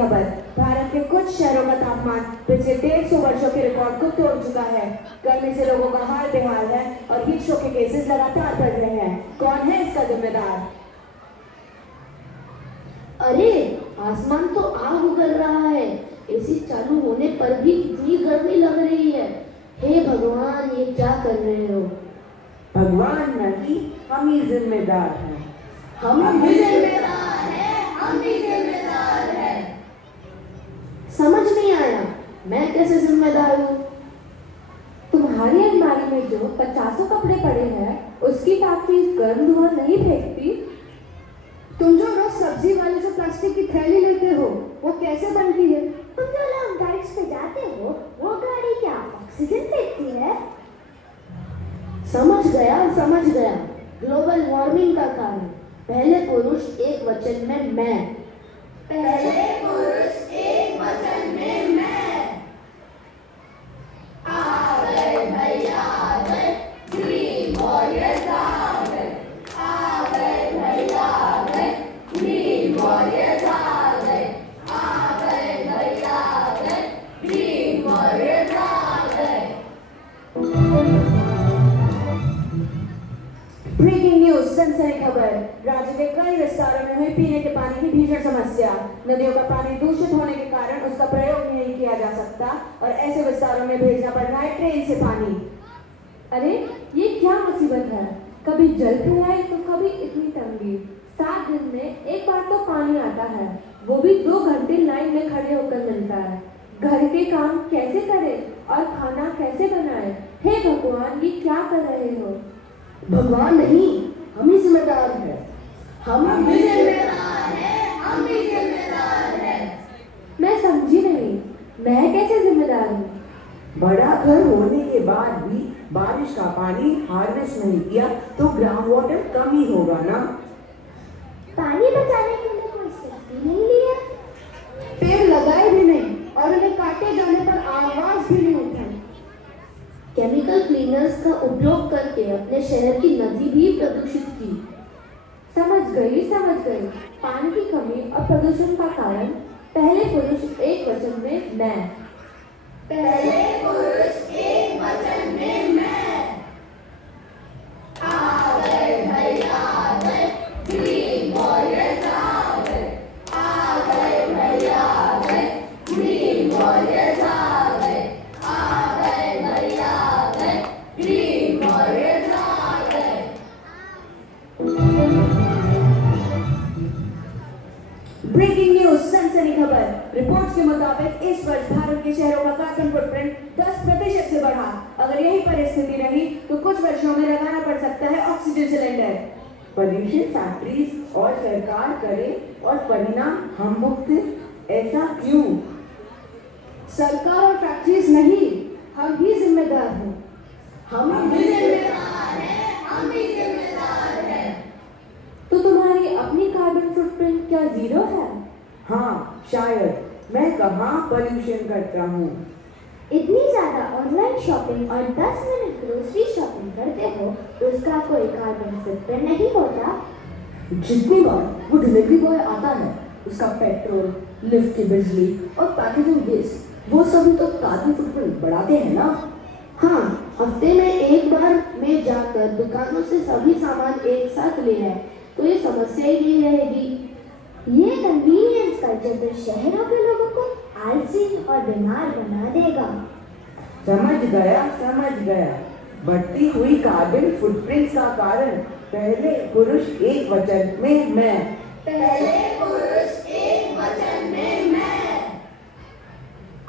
खबर। भारत के कुछ शहरों का तापमान पिछले 150 वर्षों के रिकॉर्ड को तोड़ चुका है। गर्मी से लोगों का हाल बेहाल है और हीट स्ट्रोक के केसेस लगातार बढ़ रहे हैं। कौन है इसका जिम्मेदार? अरे आसमान तो आग उगल रहा है। एसी चालू होने पर भी इतनी गर्मी लग रही है। हे भगवान, ये क्या कर रहे हो? भगवान नहीं, हम ही जिम्मेदार हैं। हम ही जिम्मेदार हैं, हम ही जिम्मेदार हैं। समझ नहीं आया, मैं कैसे जिम्मेदार हूँ? तुम्हारी अलमारी में जो 50 कपड़े पड़े हैं, उसकी फैक्ट्री गर्म धुआं नहीं फेंकती? तुम जो रोज सब्जी वाले से प्लास्टिक की थैली लेते हो, वो कैसे बनती है? तुम जो लॉन्ग ड्राइव्स पे जाते हो, वो गाड़ी क्या ऑक्सीजन फेंकती है? समझ गया। ग्लोबल वार्मिंग का कारण। पहले पुरुष एक वचन में मैं। पहले पुरुष एक वचन में मैं। आ गए भैया, आ गए ग्रीन वॉरियर्स, आ गए। आ गए भैया, आ गए ग्रीन वॉरियर्स, आ गए। आ गए भैया, आ गए ग्रीन वॉरियर्स, आ गए। ब्रेकिंग न्यूज, सनसनी खबर। राज्य के कई विस्तारों में हुई पीने के पानी की भीषण समस्या। नदियों का पानी दूषित होने के कारण उसका प्रयोग नहीं किया जा सकता और ऐसे विस्तारों में भेजना पड़ रहा है ट्रेन से पानी। अरे ये क्या मुसीबत है? कभी जल पिलाई तो कभी इतनी तंगी। 7 दिन में एक बार तो पानी आता है, वो भी 2 घंटे लाइन में खड़े होकर मिलता है। घर के काम कैसे करें और खाना कैसे बनाएं? हे भगवान, ये क्या कर रहे हो? भगवान नहीं, हम ही जिम्मेदार हैं। हम ही जिम्मेदार हैं, हम ही जिम्मेदार हैं। मैं समझी नहीं, मैं कैसे जिम्मेदार हूँ? बड़ा घर होने के बाद भी बारिश का पानी हार्वेस्ट नहीं किया तो ग्राउंड वाटर कम ही होगा ना। पानी बचाने के लिए कोई स्टेप भी नहीं लिया। पेड़ लगाए भी नहीं और उन्हें काटे जाने पर आवाज भी नहीं उठाई। केमिकल क्लीनर्स का उपयोग करके अपने शहर की नदी भी प्रदूषित की। समझ गई। पानी की कमी और प्रदूषण का कारण पहले पुरुष एक वचन में मैं। पहले पुरुष एक वचन में मैं। आ गए भैया, आ गए ग्रीन वॉरियर्स, आ गए। आ गए भैया, आ गए ग्रीन वॉरियर्स, आ गए। आ गए भैया, आ गए ग्रीन वॉरियर्स, आ गए। ब्रेकिंग न्यूज, सनसनी खबर। रिपोर्ट्स के मुताबिक इस वर्ष भारत के शहरों का कार्बन फुटप्रिंट 10% से बढ़ा। अगर यही परिस्थिति रही तो कुछ वर्षों में लगाना पड़ सकता है ऑक्सीजन सिलेंडर। पोल्यूशन फैक्ट्रीज और सरकार करे और परिणाम हम मुक्त। ऐसा क्यों? सरकार और फैक्ट्रीज नहीं, हम ही जिम्मेदार हैं। हम ही जिम्मेदार हैं, हम ही जिम्मेदार हैं। तो तुम्हारी अपनी कार्बन फुटप्रिंट क्या जीरो है? हाँ शायद। मैं कहाँ पोल्यूशन करता हूँ। इतनी ज्यादा ऑनलाइन शॉपिंग और 10 मिनट ग्रोसरी शॉपिंग करते हो तो उसका कोई कार्बन फुटप्रिंट नहीं होता। जितनी बार वो डिलीवरी बॉय आता है, उसका पेट्रोल, लिफ्ट की बिजली और पैकेजिंग वेस्ट, वो सभी तो कार्बन फुटप्रिंट बढ़ाते हैं ना। हाँ, हफ्ते में एक बार में जाकर दुकानों से सभी सामान एक साथ ले आए तो ये समस्या ही नहीं रहेगी। ये कन्वीनियंस कल्चर तो शहरों के लोगों को आलसी और बीमार बना देगा। समझ गया। बढ़ती हुई कार्बन फुटप्रिंट्स का कारण पहले पुरुष एक वचन में मैं। पहले पुरुष एक वचन में मैं।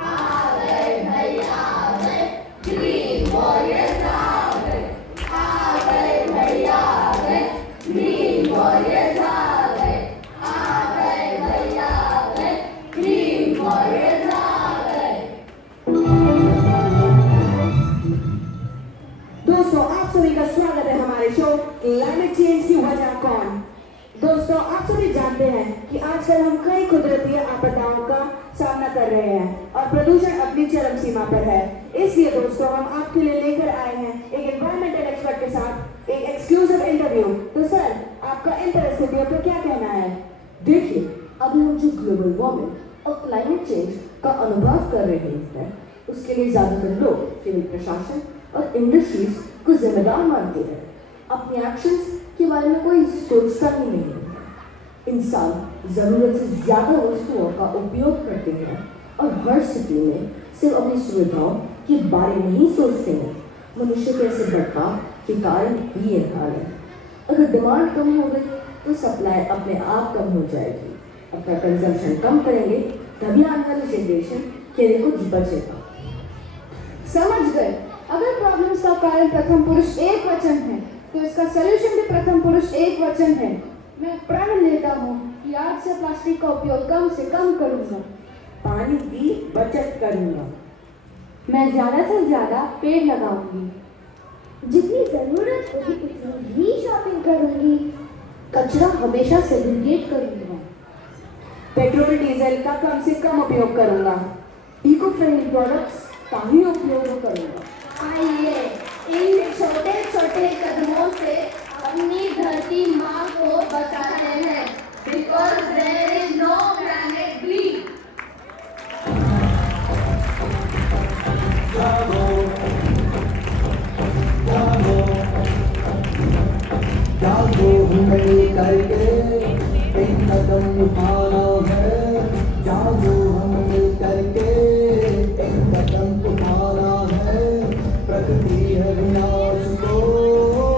आ गए भैया, आ गए ग्रीन वॉरियर्स, आ गए। आ गए भैया, आ गए ग्रीन वॉरियर्स, आ गए। आ गए भैया, आ गए ग्रीन वॉरियर्स, आ गए। दोस्तों, आप सभी का स्वागत है हमारे शो क्लाइमेट चेंज की वजह कौन। दोस्तों, आप सभी जानते हैं कि आजकल हम कई कुदरती आपदाओं का सामना कर रहे हैं और प्रदूषण अपनी चरम सीमा पर है। इसलिए दोस्तों, हम आपके लिए लेकर आए हैं एक एनवायरमेंटल एक्सपर्ट के साथ एक एक्सक्लूसिव इंटरव्यू। तो सर, आपका इन परिस्थितियों पर क्या कहना है? देखिए, अभी हम जो ग्लोबल वार्मिंग और क्लाइमेट चेंज का अनुभव कर रहे हैं, उसके लिए ज़्यादातर लोग केवल प्रशासन और इंडस्ट्रीज को जिम्मेदार मानते हैं। अपने एक्शंस के बारे में कोई सोचता ही नहीं है। इंसान ज़रूरत से ज़्यादा वस्तुओं का उपयोग करते हैं और हर स्थिति में सिर्फ अपनी सुविधाओं के बारे में ही सोचते हैं। मनुष्य के ऐसे बर्ताव के कारण ही ये हाल है। अगर डिमांड कम हो गई तो सप्लाई अपने आप कम हो जाएगी। अपना कंजम्पशन कम करेंगे तभी आने वाली जनरेशन केले को बचेगा। समझ गए? अगर प्रॉब्लम्स का कारण प्रथम पुरुष एक वचन है तो इसका सलूशन भी प्रथम पुरुष एक वचन है। मैं प्रण लेता हूँ कि आज से प्लास्टिक का उपयोग कम से कम करूँगा। पानी की बचत करूँगा। मैं ज़्यादा से ज़्यादा पेड़ लगाऊंगी। जितनी ज़रूरत होगी उतनी ही शॉपिंग करूँगी। कचरा हमेशा सेग्रीगेट करूँगा। पेट्रोल डीजल का कम से कम उपयोग करूँगा। इको फ्रेंडली प्रोडक्ट्स का ही उपयोग करूँगा। आइए इन छोटे छोटे कदमों से अपनी धरती माँ को बचाते हैं। Because there is no planet B. जागो मिल करके एक कदम उठाना है। जागो हम मिल करके एक कदम उठाना है। प्रकृति है विनाश को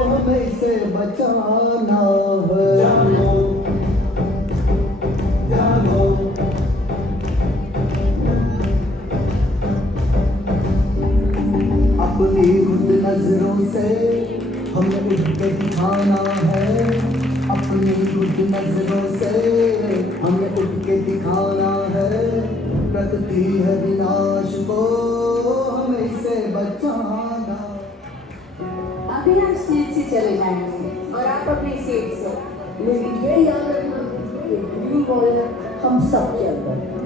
हमें से बचाना है। जागो जागो अपनी खुद नजरों से हमें उठ के दिखाना है। अपनी खुद नजरों से हमें उठ के दिखाना है। प्रकृति है विनाश को हमें से बचाना। अभी हम स्टेज से चले जाएंगे और आप अपनी सीट से। लेकिन ये याद रखना कि ग्रीन वॉरियर हम सबके अंदर है।